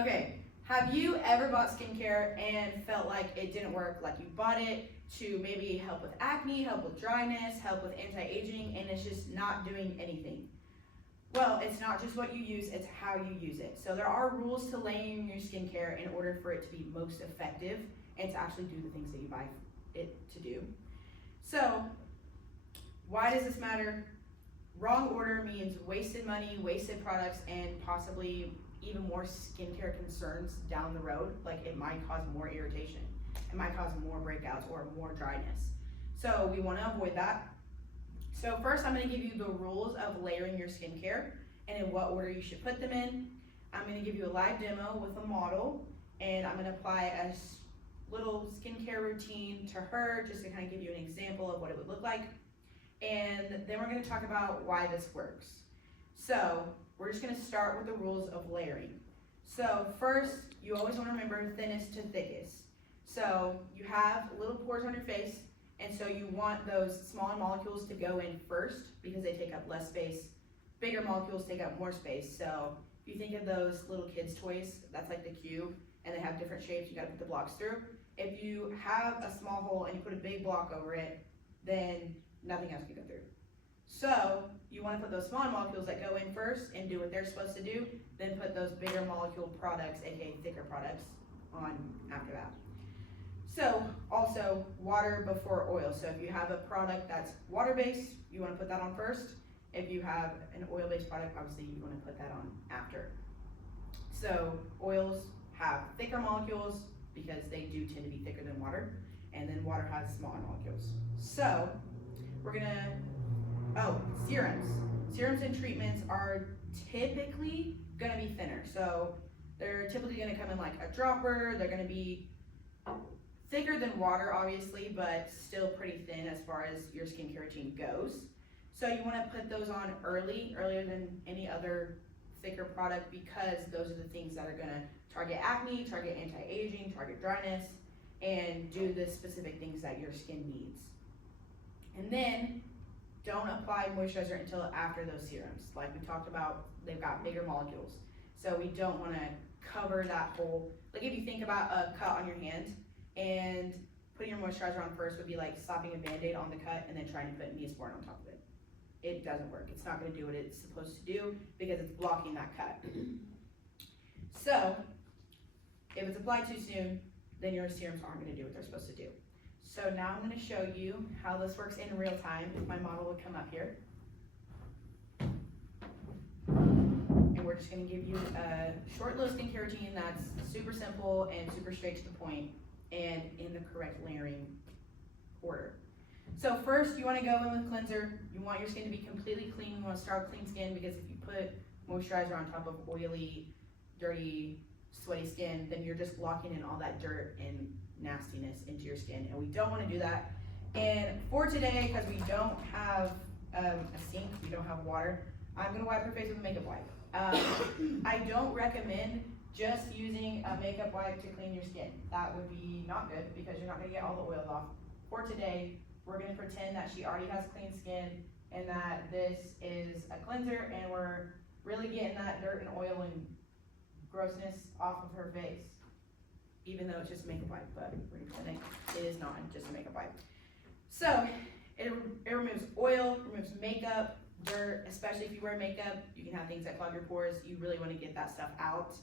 Okay, have you ever bought skincare and felt like it didn't work? Like you bought it to maybe help with acne, help with dryness, help with anti-aging, and it's just not doing anything. Well, it's not just what you use, it's how you use it. So there are rules to layering your skincare in order for it to be most effective and to actually do the things that you buy it to do. So, why does this matter? Wrong order means wasted money, wasted products, and possibly even more skincare concerns down the road. Like it might cause more irritation, it might cause more breakouts or more dryness. So we want to avoid that. So first I'm going to give you the rules of layering your skincare and in what order you should put them in. I'm going to give you a live demo with a model, and I'm going to apply a little skincare routine to her just to kind of give you an example of what it would look like. And then we're going to talk about why this works. So we're just going to start with the rules of layering. So first, you always want to remember thinnest to thickest. So you have little pores on your face, and so you want those smaller molecules to go in first because they take up less space. Bigger molecules take up more space. So if you think of those little kids' toys, that's like the cube, and they have different shapes, you got to put the blocks through. If you have a small hole and you put a big block over it, then nothing else can go through. So you want to put those smaller molecules that go in first and do what they're supposed to do, then put those bigger molecule products, aka thicker products, on after that. So also water before oil. So if you have a product that's water-based, you want to put that on first. If you have an oil-based product, obviously you want to put that on after. So oils have thicker molecules because they do tend to be thicker than water, and then water has smaller molecules. So we're gonna, serums. Serums and treatments are typically gonna be thinner. So they're typically gonna come in like a dropper. They're gonna be thicker than water, obviously, but still pretty thin as far as your skincare routine goes. So you wanna put those on earlier than any other thicker product, because those are the things that are gonna target acne, target anti-aging, target dryness, and do the specific things that your skin needs. And then don't apply moisturizer until after those serums. Like we talked about, they've got bigger molecules. So we don't want to cover that whole, like if you think about a cut on your hand, and putting your moisturizer on first would be like slapping a Band-Aid on the cut and then trying to put Neosporin on top of it. It doesn't work. It's not going to do what it's supposed to do because it's blocking that cut. So if it's applied too soon, then your serums aren't going to do what they're supposed to do. So now I'm going to show you how this works in real time. If my model would come up here. And we're just going to give you a short little skincare routine that's super simple and super straight to the point and in the correct layering order. So first you want to go in with cleanser. You want your skin to be completely clean. You want to start with clean skin, because if you put moisturizer on top of oily, dirty, sweaty skin, then you're just locking in all that dirt and nastiness into your skin, and we don't want to do that. And for today, because we don't have a sink, we don't have water, I'm going to wipe her face with a makeup wipe. I don't recommend just using a makeup wipe to clean your skin. That would be not good because you're not going to get all the oils off. For today, we're going to pretend that she already has clean skin and that this is a cleanser, and we're really getting that dirt and oil and grossness off of her face, even though it's just a makeup wipe, but we're pretending it is not just a makeup wipe. So it removes oil, removes makeup, dirt, especially if you wear makeup. You can have things that clog your pores. You really want to get that stuff out.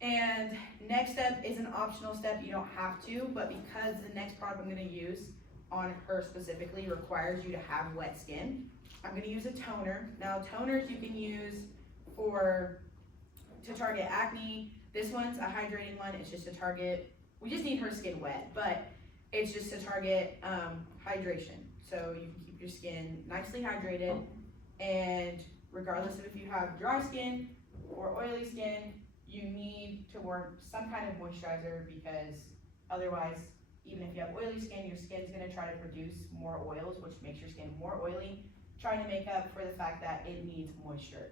And next step is an optional step. You don't have to, but because the next product I'm going to use on her specifically requires you to have wet skin, I'm going to use a toner. Now toners you can use to target acne. This one's a hydrating one. It's just to target, we just need her skin wet, but it's just to target hydration. So you can keep your skin nicely hydrated, and regardless of if you have dry skin or oily skin, you need to wear some kind of moisturizer, because otherwise, even if you have oily skin, your skin's gonna try to produce more oils, which makes your skin more oily, trying to make up for the fact that it needs moisture.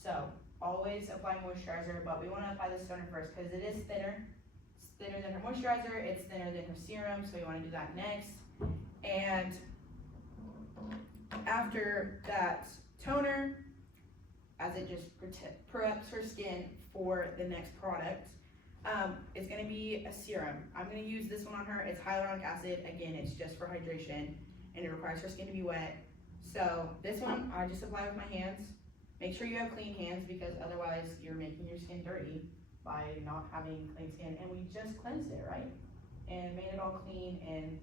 So always apply moisturizer, but we want to apply this toner first because it is thinner. It's thinner than her moisturizer, it's thinner than her serum, so you want to do that next. And after that toner, as it just preps her skin for the next product, is gonna be a serum. I'm gonna use this one on her. It's hyaluronic acid. Again, it's just for hydration, and it requires her skin to be wet. So this one, I just apply with my hands. Make sure you have clean hands, because otherwise you're making your skin dirty by not having clean skin. And we just cleansed it, right? And made it all clean, and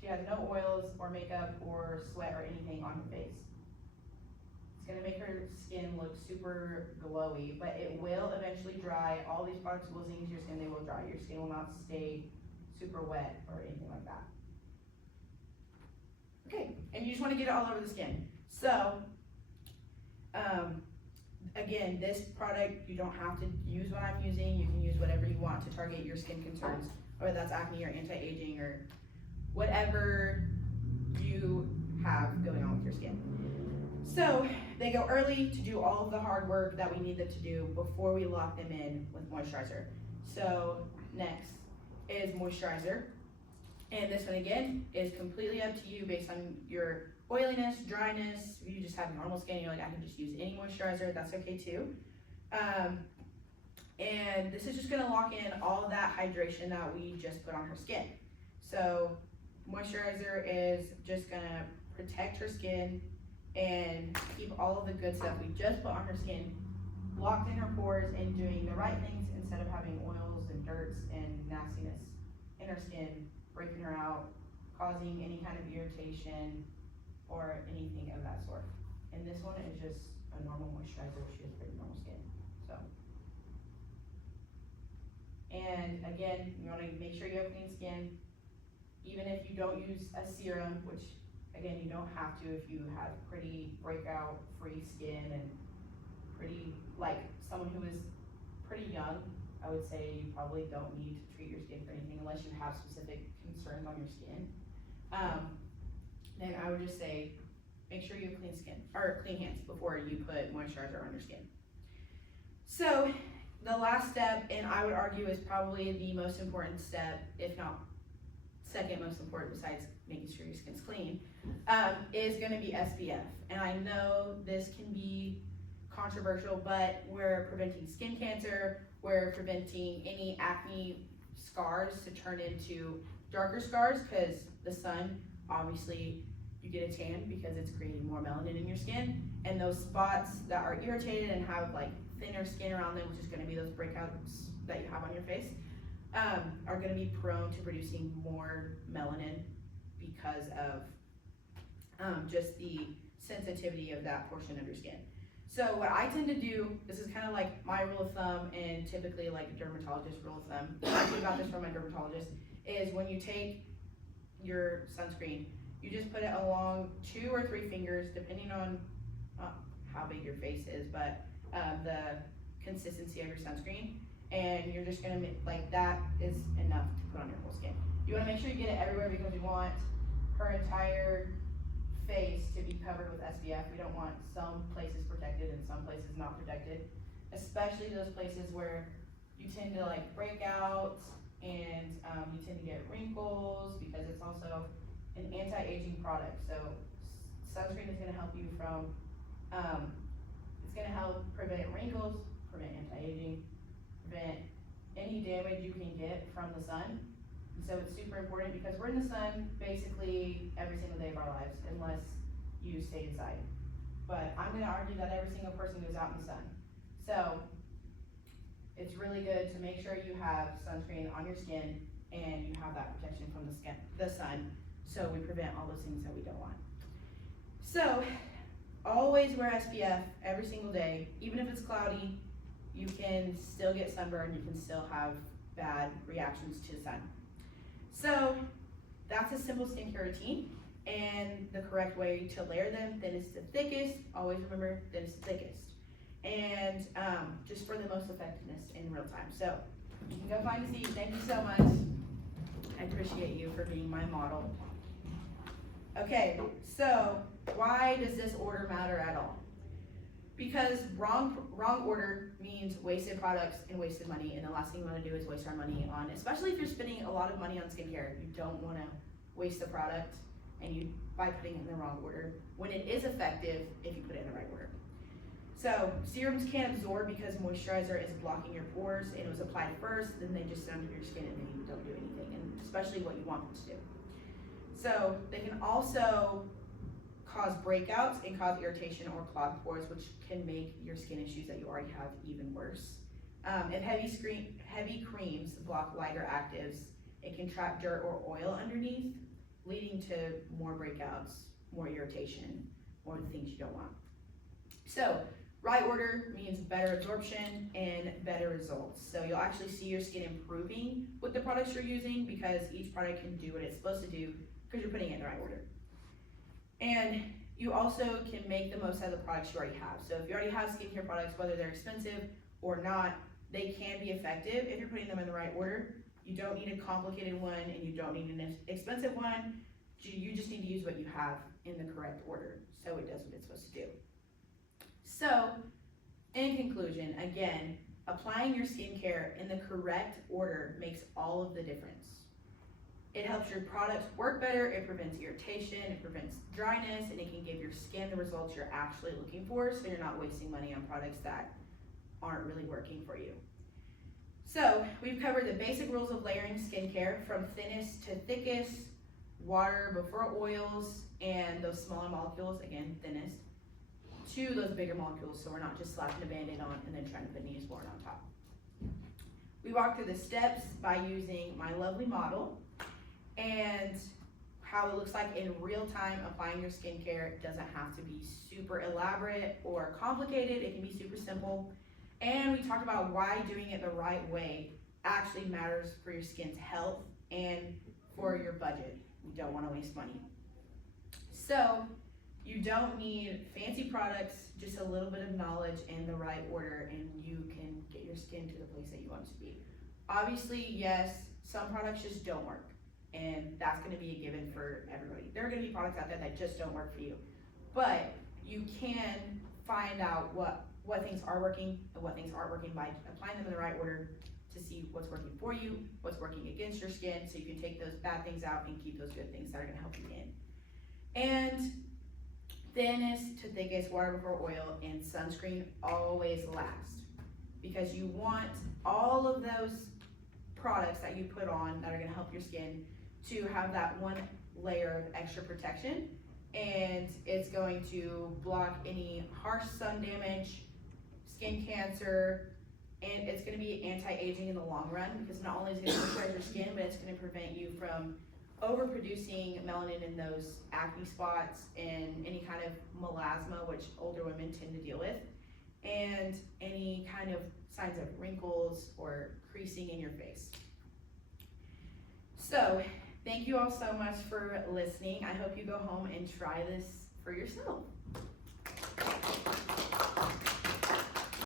she has no oils or makeup or sweat or anything on her face. It's gonna make her skin look super glowy, but it will eventually dry. All these products will sink into your skin, they will dry. Your skin will not stay super wet or anything like that. Okay, and you just wanna get it all over the skin. So, again, this product, you don't have to use what I'm using. You can use whatever you want to target your skin concerns, whether that's acne or anti-aging or whatever you have going on with your skin. So they go early to do all of the hard work that we need them to do before we lock them in with moisturizer. So next is moisturizer. And this one again is completely up to you based on your oiliness, dryness. If you just have normal skin, you're like, I can just use any moisturizer, that's okay too. And this is just gonna lock in all of that hydration that we just put on her skin. So moisturizer is just gonna protect her skin and keep all of the good stuff we just put on her skin locked in her pores and doing the right things instead of having oils and dirts and nastiness in her skin, breaking her out, causing any kind of irritation or anything of that sort. And this one is just a normal moisturizer. She has pretty normal skin. So, and again, you wanna make sure you have clean skin. Even if you don't use a serum, which again, you don't have to if you have pretty breakout free skin and pretty, like someone who is pretty young, I would say you probably don't need to treat your skin for anything unless you have specific concerns on your skin. Then I would just say, make sure you have clean skin, or clean hands before you put moisturizer on your skin. So the last step, and I would argue is probably the most important step, if not second most important besides making sure your skin's clean, is gonna be SPF. And I know this can be controversial, but we're preventing skin cancer, we're preventing any acne scars to turn into darker scars, because the sun, obviously, you get a tan because it's creating more melanin in your skin, and those spots that are irritated and have like thinner skin around them, which is gonna be those breakouts that you have on your face, are gonna be prone to producing more melanin because of just the sensitivity of that portion of your skin. So what I tend to do, this is kind of like my rule of thumb and typically like a dermatologist rule of thumb, I actually got this from my dermatologist, is when you take your sunscreen, you just put it along 2 or 3 fingers, depending on how big your face is, but the consistency of your sunscreen, and you're just gonna make, like, that is enough to put on your whole skin. You wanna make sure you get it everywhere because we want her entire face to be covered with SPF. We don't want some places protected and some places not protected, especially those places where you tend to like break out and you tend to get wrinkles, because it's also an anti-aging product. So sunscreen is gonna help you from, it's gonna help prevent wrinkles, prevent anti-aging, prevent any damage you can get from the sun. So it's super important because we're in the sun basically every single day of our lives, unless you stay inside. But I'm gonna argue that every single person goes out in the sun. So it's really good to make sure you have sunscreen on your skin and you have that protection from the sun, so we prevent all those things that we don't want. So always wear SPF every single day. Even if it's cloudy, you can still get sunburn, you can still have bad reactions to the sun. So that's a simple skincare routine and the correct way to layer them. Thinnest to thickest, always remember thinnest to thickest. And just for the most effectiveness in real time. So you can go find a seat. Thank you so much. I appreciate you for being my model. Okay, so why does this order matter at all? Because wrong order means wasted products and wasted money, and the last thing we want to do is waste our money on, especially if you're spending a lot of money on skincare, you don't want to waste the product by putting it in the wrong order when it is effective if you put it in the right order. So serums can't absorb because moisturizer is blocking your pores, and it was applied first, then they just sit under your skin and they don't do anything, and especially what you want them to do. So they can also cause breakouts and cause irritation or clogged pores, which can make your skin issues that you already have even worse. If heavy creams block lighter actives, it can trap dirt or oil underneath, leading to more breakouts, more irritation, more things you don't want. So right order means better absorption and better results. So you'll actually see your skin improving with the products you're using because each product can do what it's supposed to do because you're putting it in the right order. And you also can make the most out of the products you already have. So if you already have skincare products, whether they're expensive or not, they can be effective if you're putting them in the right order. You don't need a complicated one and you don't need an expensive one. You just need to use what you have in the correct order so it does what it's supposed to do. So, in conclusion, again, applying your skincare in the correct order makes all of the difference. It helps your products work better, it prevents irritation, it prevents dryness, and it can give your skin the results you're actually looking for, so you're not wasting money on products that aren't really working for you. So, we've covered the basic rules of layering skincare from thinnest to thickest, water before oils, and those smaller molecules, again, thinnest, to those bigger molecules, so we're not just slapping a Band-Aid on and then trying to put Neosporin on top. We walked through the steps by using my lovely model and how it looks like in real time applying your skincare. It doesn't have to be super elaborate or complicated, it can be super simple. And we talked about why doing it the right way actually matters for your skin's health and for your budget. You don't want to waste money. So, you don't need fancy products, just a little bit of knowledge in the right order, and you can get your skin to the place that you want it to be. Obviously, yes, some products just don't work, and that's gonna be a given for everybody. There are gonna be products out there that just don't work for you, but you can find out what things are working and what things aren't working by applying them in the right order to see what's working for you, what's working against your skin, so you can take those bad things out and keep those good things that are gonna help you in. And thinnest to thickest, water before oil, and sunscreen always last, because you want all of those products that you put on that are going to help your skin to have that one layer of extra protection, and it's going to block any harsh sun damage, skin cancer, and it's going to be anti-aging in the long run, because not only is it going to moisturize your skin, but it's going to prevent you from overproducing melanin in those acne spots and any kind of melasma, which older women tend to deal with, and any kind of signs of wrinkles or creasing in your face. So, thank you all so much for listening. I hope you go home and try this for yourself.